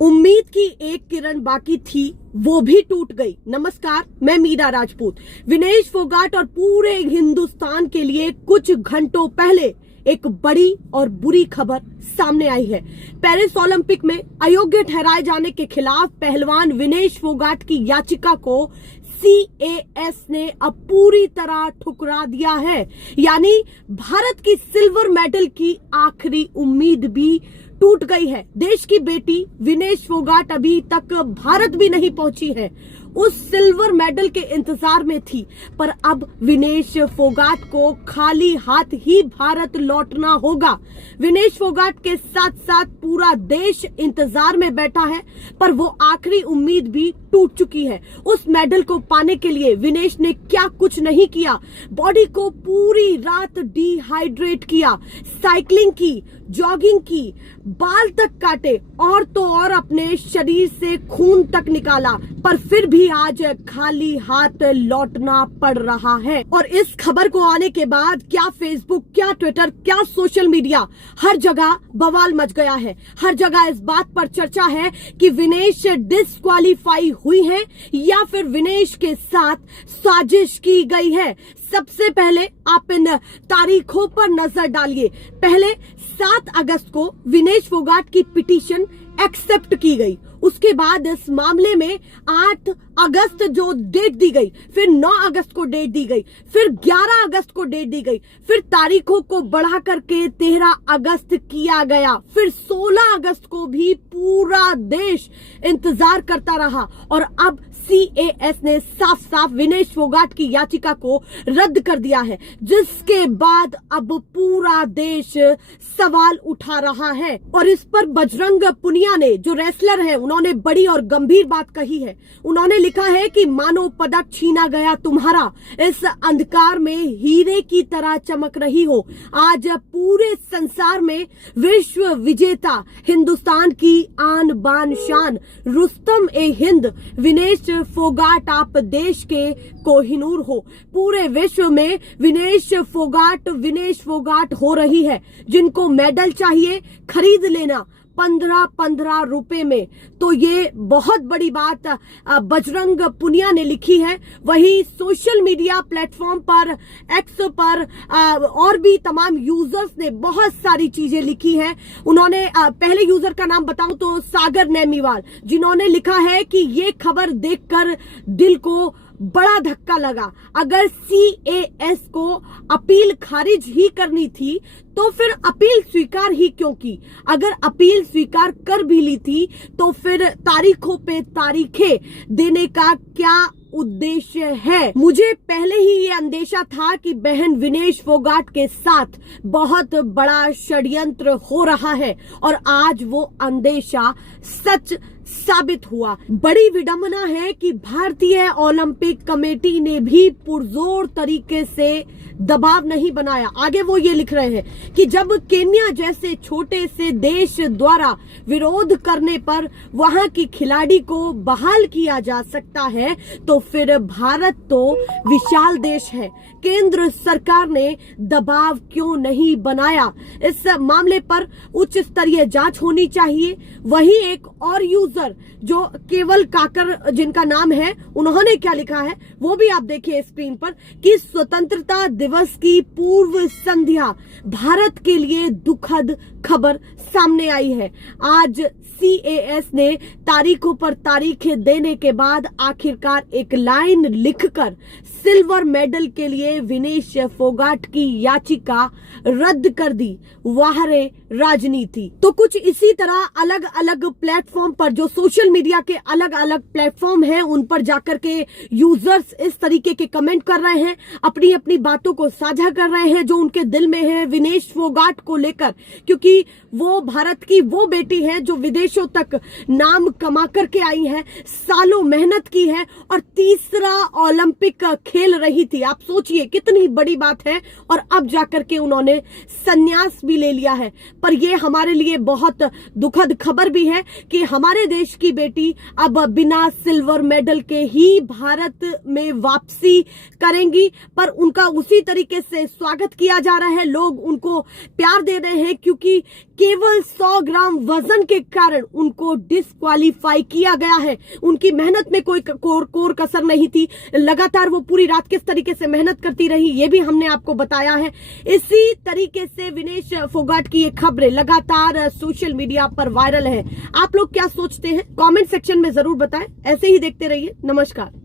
उम्मीद की एक किरण बाकी थी, वो भी टूट गई। नमस्कार, मैं मीरा राजपूत। विनेश फोगाट और पूरे हिंदुस्तान के लिए कुछ घंटों पहले एक बड़ी और बुरी खबर सामने आई है। पेरिस ओलंपिक में अयोग्य ठहराए जाने के खिलाफ पहलवान विनेश फोगाट की याचिका को CAS ने अब पूरी तरह ठुकरा दिया है। यानी भारत की सिल्वर मेडल की आखिरी उम्मीद भी टूट गई है। देश की बेटी विनेश फोगाट अभी तक भारत भी नहीं पहुंची है, उस सिल्वर मेडल के इंतजार में थी। पर अब विनेश फोगाट को खाली हाथ ही भारत लौटना होगा। विनेश फोगाट के साथ साथ पूरा देश इंतजार में बैठा है, पर वो आखिरी उम्मीद भी टूट चुकी है। उस मेडल को पाने के लिए विनेश ने क्या कुछ नहीं किया। बॉडी को पूरी रात डिहाइड्रेट किया, साइकिलिंग की, जॉगिंग की, बाल तक काटे और तो और अपने शरीर से खून तक निकाला, पर फिर भी आज खाली हाथ लौटना पड़ रहा है। और इस खबर को आने के बाद क्या फेसबुक, क्या ट्विटर, क्या सोशल मीडिया, हर जगह बवाल मच गया है। हर जगह इस बात पर चर्चा है कि विनेश डिस्क्वालीफाई हुई है या फिर विनेश के साथ साजिश की गई है। सबसे पहले आप इन तारीखों पर नजर डालिए। पहले 7 अगस्त को विनेश फोगाट की पिटीशन एक्सेप्ट की गई। उसके बाद इस मामले में 8 अगस्त जो डेट दी गई, फिर 9 अगस्त को डेट दी गई, फिर 11 अगस्त को डेट दी गई, फिर तारीखों को बढ़ा करके 13 अगस्त किया गया, फिर 16 अगस्त को भी पूरा देश इंतजार करता रहा। और अब CAS ने साफ साफ विनेश फोगाट की याचिका को रद्द कर दिया है, जिसके बाद अब पूरा देश सवाल उठा रहा है। और इस पर बजरंग पुनिया ने, जो रेसलर है, उन्होंने बड़ी और गंभीर बात कही है। उन्होंने लिखा है कि मानो पदक छीना गया तुम्हारा, इस अंधकार में हीरे की तरह चमक रही हो। आज पूरे संसार में विश्व विजेता, हिंदुस्तान की आन बान शान, रुस्तम ए हिंद विनेश फोगाट, आप देश के कोहिनूर हो। पूरे विश्व में विनेश फोगाट हो रही है। जिनको मेडल चाहिए खरीद लेना 15-15 रुपए में। तो ये बहुत बड़ी बात बजरंग पुनिया ने लिखी है। वही सोशल मीडिया प्लेटफॉर्म पर, एक्स पर और भी तमाम यूजर्स ने बहुत सारी चीजें लिखी हैं। उन्होंने पहले यूजर का नाम बताऊं तो सागर नेमीवाल, जिन्होंने लिखा है कि ये खबर देखकर दिल को बड़ा धक्का लगा। अगर CAS को अपील खारिज ही करनी थी तो फिर अपील स्वीकार ही क्यों की? अगर अपील स्वीकार कर भी ली थी तो फिर तारीखों पे तारीखें देने का क्या उद्देश्य है? मुझे पहले ही ये अंदेशा था कि बहन विनेश फोगाट के साथ बहुत बड़ा षड्यंत्र हो रहा है, और आज वो अंदेशा सच साबित हुआ। बड़ी विडंबना है कि भारतीय ओलंपिक कमेटी ने भी पुरजोर तरीके से दबाव नहीं बनाया। आगे वो ये लिख रहे हैं कि जब केन्या जैसे छोटे से देश द्वारा विरोध करने पर वहां की खिलाड़ी को बहाल किया जा सकता है, तो फिर भारत तो विशाल देश है। केंद्र सरकार ने दबाव क्यों नहीं बनाया? इस मामले पर उच्च स्तरीय जांच होनी चाहिए। वही एक और यूजर जो केवल काकर जिनका नाम है, उन्होंने क्या लिखा है वो भी आप देखिए स्क्रीन पर कि स्वतंत्रता दिवस की पूर्व संध्या भारत के लिए दुखद खबर सामने आई है। आज CAS ने तारीखों पर तारीखें देने के बाद आखिरकार एक लाइन लिखकर सिल्वर मेडल के लिए विनेश फोगाट की याचिका रद्द कर दी। वाह रे राजनीति। तो कुछ इसी तरह अलग अलग प्लेटफॉर्म पर, जो सोशल मीडिया के अलग अलग प्लेटफॉर्म हैं, उन पर जाकर के यूजर्स इस तरीके के कमेंट कर रहे हैं, अपनी अपनी बातों को साझा कर रहे हैं जो उनके दिल में है विनेश फोगाट को लेकर। क्योंकि वो भारत की वो बेटी है जो विदेशों तक नाम कमा करके आई है, सालों मेहनत की है और तीसरा ओलंपिक खेल रही थी। आप सोचिए कितनी बड़ी बात है। और अब जाकर के उन्होंने संन्यास भी ले लिया है। पर ये हमारे लिए बहुत दुखद खबर भी है कि हमारे देश की बेटी अब बिना सिल्वर मेडल के ही भारत में वापसी करेंगी। पर उनका उसी पूरी तरीके से स्वागत किया जा रहा है, लोग उनको प्यार दे रहे हैं क्योंकि केवल 100 ग्राम वजन के कारण उनको डिस्क्वालीफाई किया गया है। उनकी मेहनत में कोई कोर कसर नहीं थी। लगातार वो पूरी रात किस तरीके से मेहनत करती रही ये भी हमने आपको बताया है। इसी तरीके से विनेश फोगाट की ये खबरें लगातार सोशल मीडिया पर वायरल है। आप लोग क्या सोचते हैं कमेंट सेक्शन में जरूर बताएं। ऐसे ही देखते रहिए। नमस्कार।